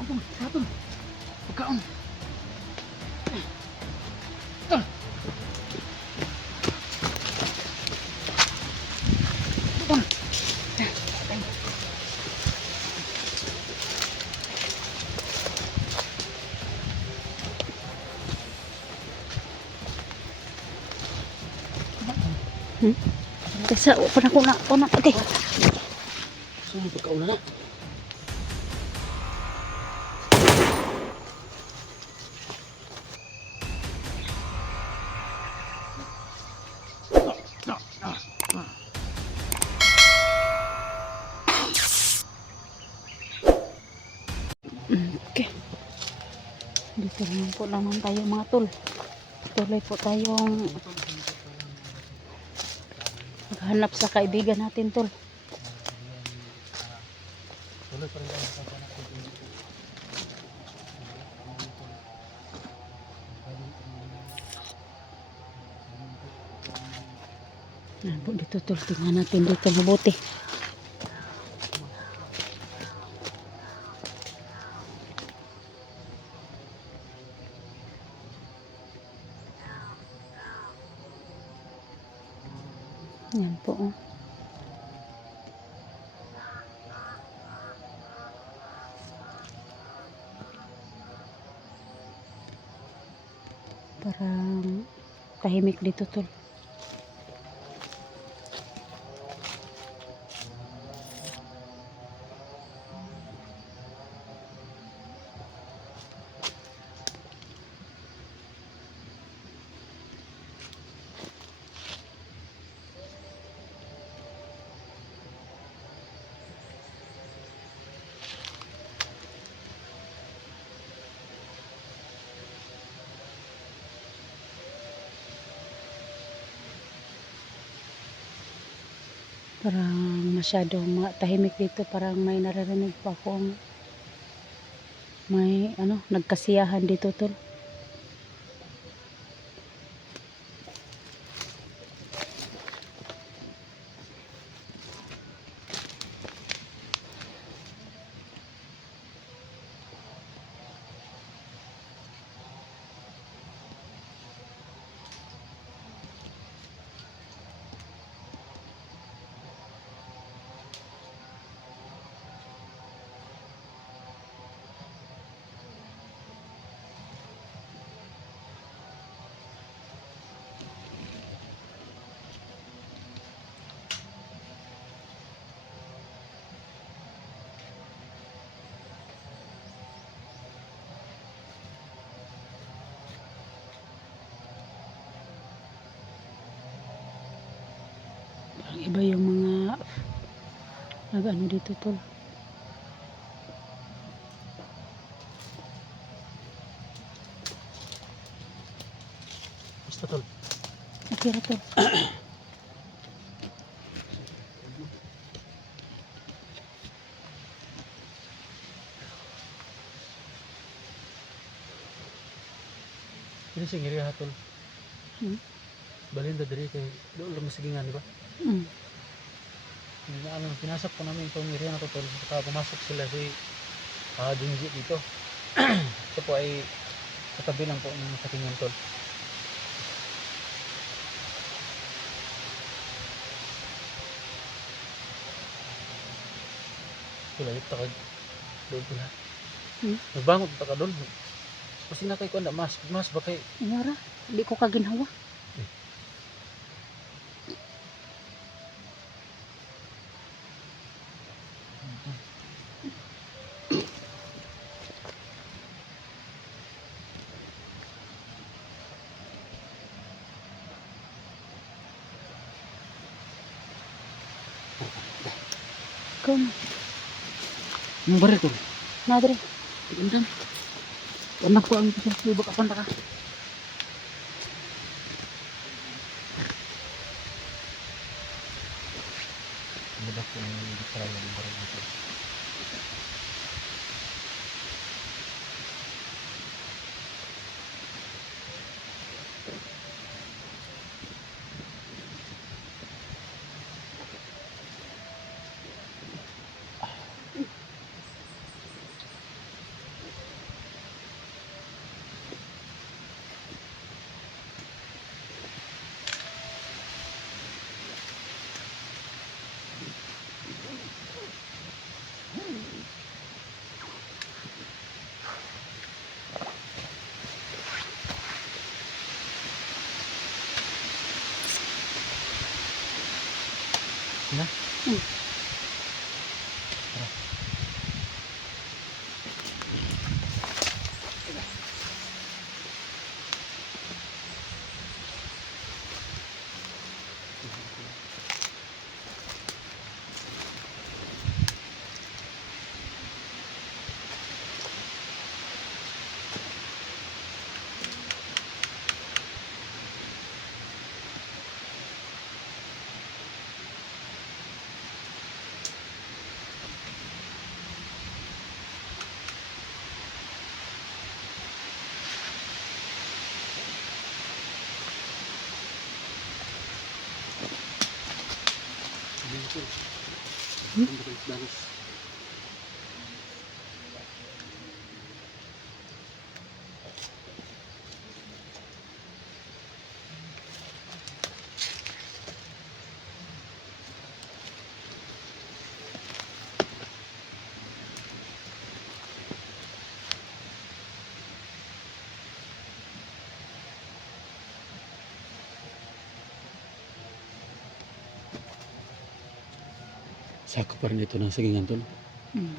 Pagkaon po, pagkaon. Pagkaon. Kasi ako na okay. So, pagkaon na. Okay. Dito naman tayo mga tol. Tuloy po tayong maghanap sa kaibigan natin tol. Tuloy pa rin tayo sa pagkaon natin. Yan po dito tol. Tingnan natin dito mabuti. Yan po. Oh. Parang tahimik dito tol. Parang masyadong tahimik dito. Parang may naririnig pa akong may nagkasiyahan dito tol. Parang iba yung mga nag-ano dito tol. Basta tol. Okay na tol. Ini sing iri ha tol. Balinda diri kay doon lang masigingan, di ba? Pinasok po namin itong area na to tol. Saka pumasok sila si Junji dito. Ito po ay katabi lang po ng katingan tol. Kulayot ta kag doon pula. Nagbangon ta ka doon. Kasi na kay kuanda mas ba kay Inara, hindi ko kaginhawa. Ikaw na. yung baril tol. Madre. Tingnan. Anak ko ang isa baka panta ka. Mudah ko ang gitara ng baril dito. Hmm. Sakop pa rin ito ng sagingan tol. Hmm.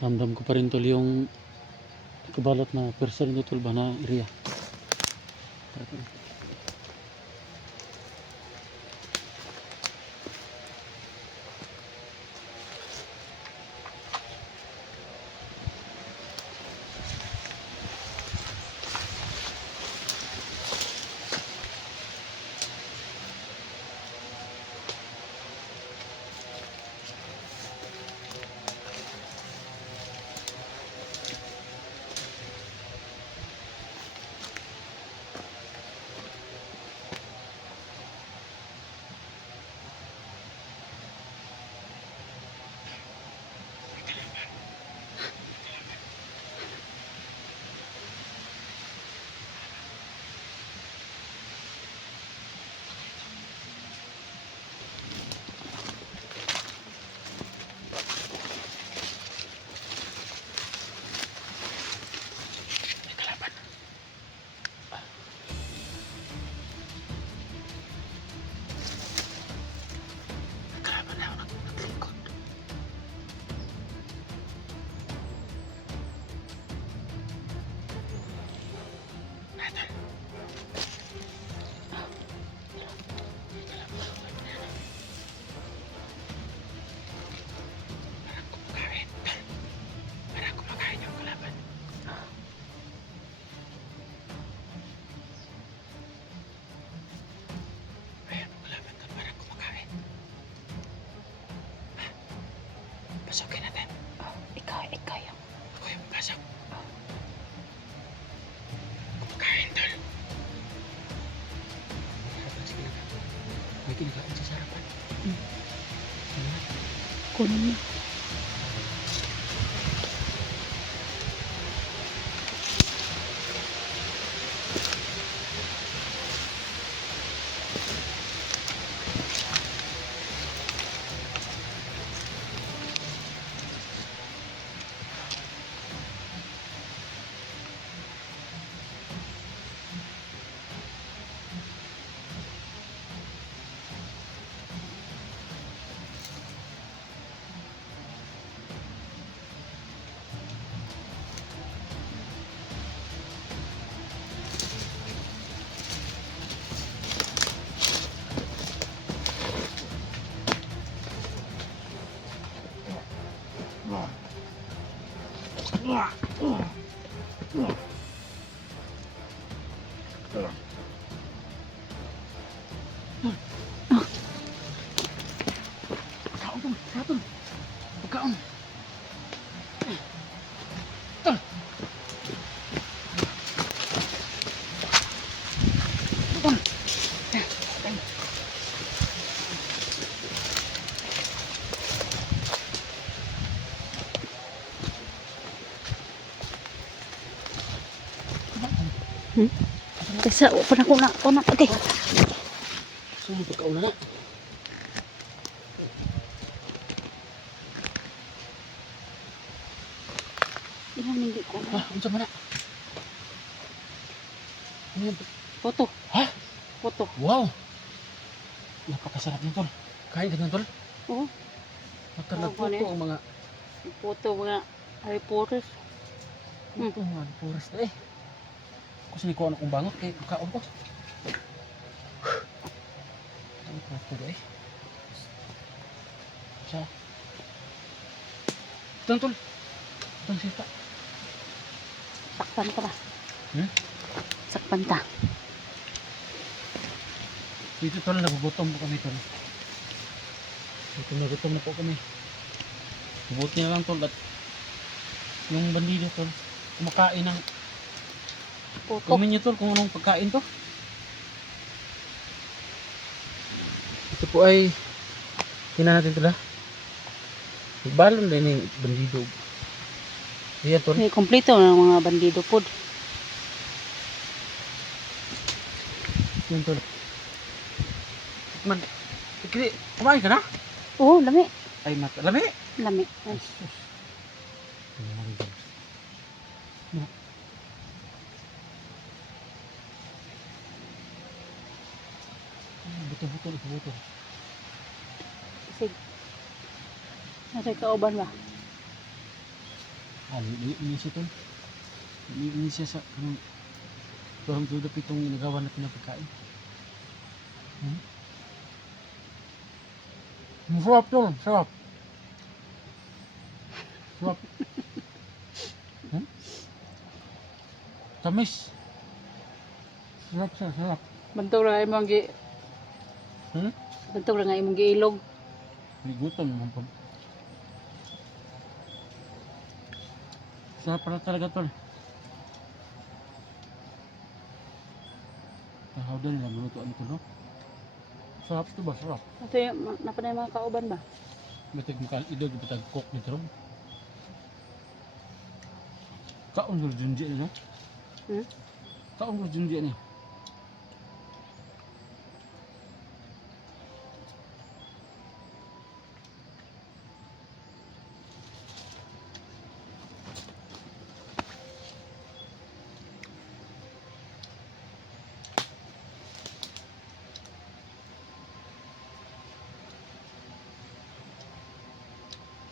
Ramdam ko pa rin tol yung kabalot na persa rin tol ba na area. Pasukin natin. Oh, ikaw yung. Ako yung pasok. Kumakain tol. May kinakain sa sarapan. Kunin mo. Pagkaon. Kaysa, pa na ko na. Okay. So, pagkaon na na. Ilan hindi ko na. Unsa man na? Ano yan? Foto. Ha? Foto. Wow! Napakasarap nito. Kain ka na tol. Oo. Nagputo ang mga Puto mga reporters. puto mga forest eh. Kasi ni ko ano kong bangot kay kakaon ko. Ano ko eh. Siya. Tol. Tol sita. Sakpan ka ba? Hmm? Sakpan ka. Dito tol, nagugutom po kami tol. Dito nagutom na po kami. Buti na lang tol at yung bandido tol, kumakain ng Puto. kumin nyo tol kung anong pagkain to. Ito po ay tingnan natin tol ha. Balon din yung bandido. Ayan tol. Kompleto ng mga bandido pod. Ayan tol. Man, kini, kumain ka na? Oo, lami. Ay mata, lami. Lami. Ay, sus. Kumain ka. No. Buto. Sige. Nasa kauban ba? Ini siya tol. Ini siya sa kanang turang dudap itong nagawa natin na pagkain. Masarap tol, sarap. Sarap. Tamis. Sarap. Bantog lang imong gi Bantog lang imong giilog. Ligutan naman po. Sarap pala talaga tol. Tahaw din lang lutuan ito no. Sarap ito ba? Sarap. Ito yung napanay mga kauban ba? Batig makal idog batag cook nito ron. Kaon gul junji ni no? Kaon gul junji ni.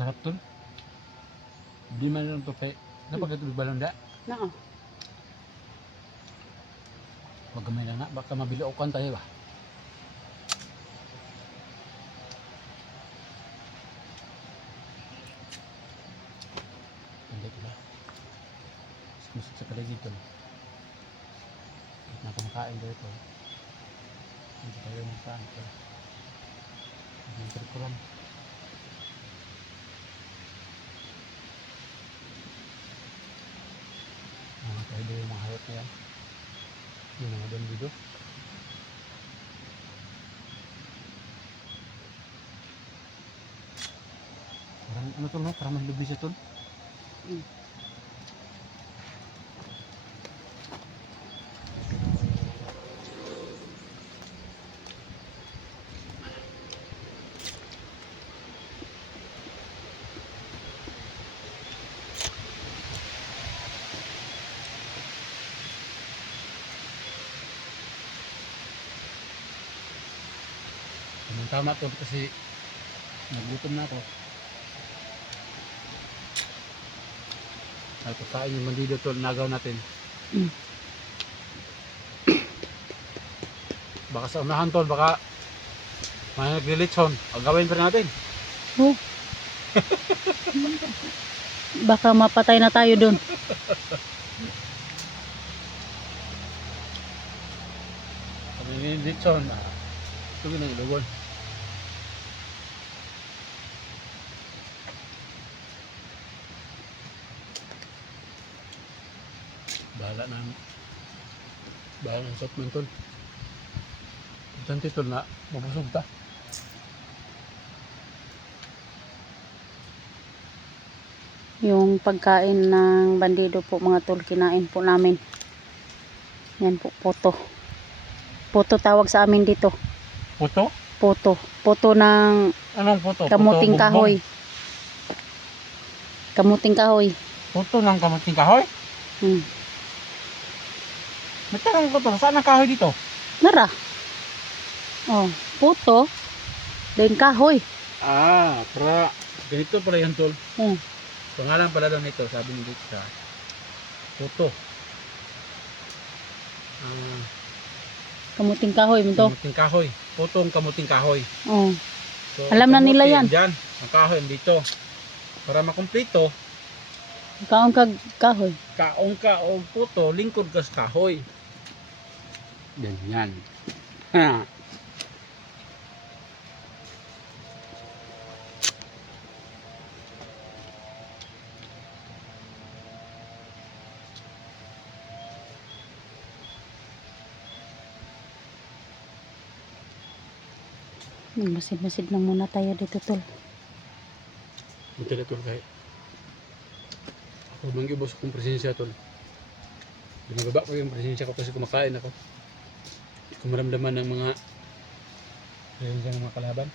Sarap tol. Di man lang to kay napagatuloy balon da. Naa. Wag gamay lang na baka mabilookan tayo ba. Hindi ko ba. Musik sa paligid tol. Na kumakain dito. Hindi tayo saan tol. Hindi kurang. Tayo din yung mga hayop na yan. Yung mga bandido. Parang ano tol no? Parang malubi siya tol. Tama tol kasi nagutom na ako. Ay pagkain yung bandido tol, nagaw natin. Baka sa unahan tol, baka may naglilitson. Gawin pa rin natin. Oh. Baka mapatay na tayo doon. Sabi ni litson, ito ginang ilugon. Bahala ng shot man tol. Importante tol na mabusog ta. Yung pagkain ng bandido po mga tol, kinain po namin. Yan po, puto. Puto tawag sa amin dito. Puto? Puto. Puto ng Anong puto? kamuting Puto, kahoy. Kamuting kahoy. Puto ng kamuting kahoy? May tanong ko to, saan ang kahoy dito? Nara. Oh, puto. Then kahoy. Para ganito pala yan tol. Hmm. Pangalan pala daw nito, sabi ni Dixa. Puto. Kamuting kahoy mo to. Kamuting kahoy. Putong kamuting kahoy. Oh. So, Alam na nila kamuti yan. Dyan. Ang kahoy dito. Para makumpleto, Kaong kag kahoy. kaong ka o puto, lingkod ka sa kahoy. Ganyan. Ha. Masid-masid lang muna tayo dito tol. Buti na tol kahit. Ako manggibos akong presensya tol. Binababa ko yung presensya ko kasi kumakain ako. Hindi ko maramdaman ng mga presensya ng mga kalaban.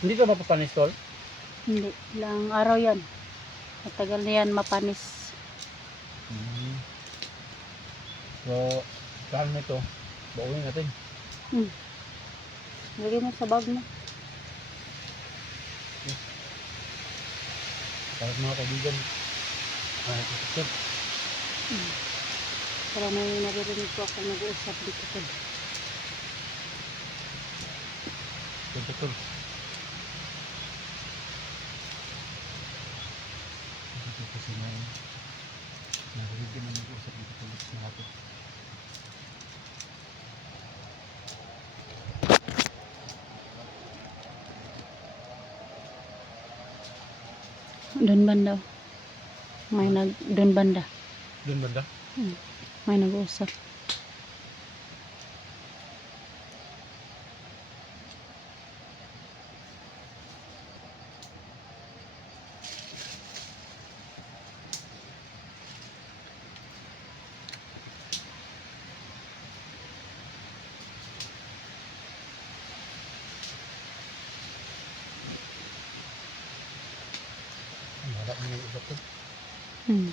Hindi ka mapapanis tol? Hindi. Ilang araw yan. Matagal na yan mapanis. So, saan mo ito? Baunin natin. Lagay mo sa bag mo. Para sa mga kaibigan. Ito. Para may naririnig ko ako nag-uusap dito tol. Ito tol. Ito kasi may narinig na nag-uusap dito tol sa natin. Doon banda. Doon banda. Doon banda? May nag-uusap. Wala ko nag-uusap tol. Hmm.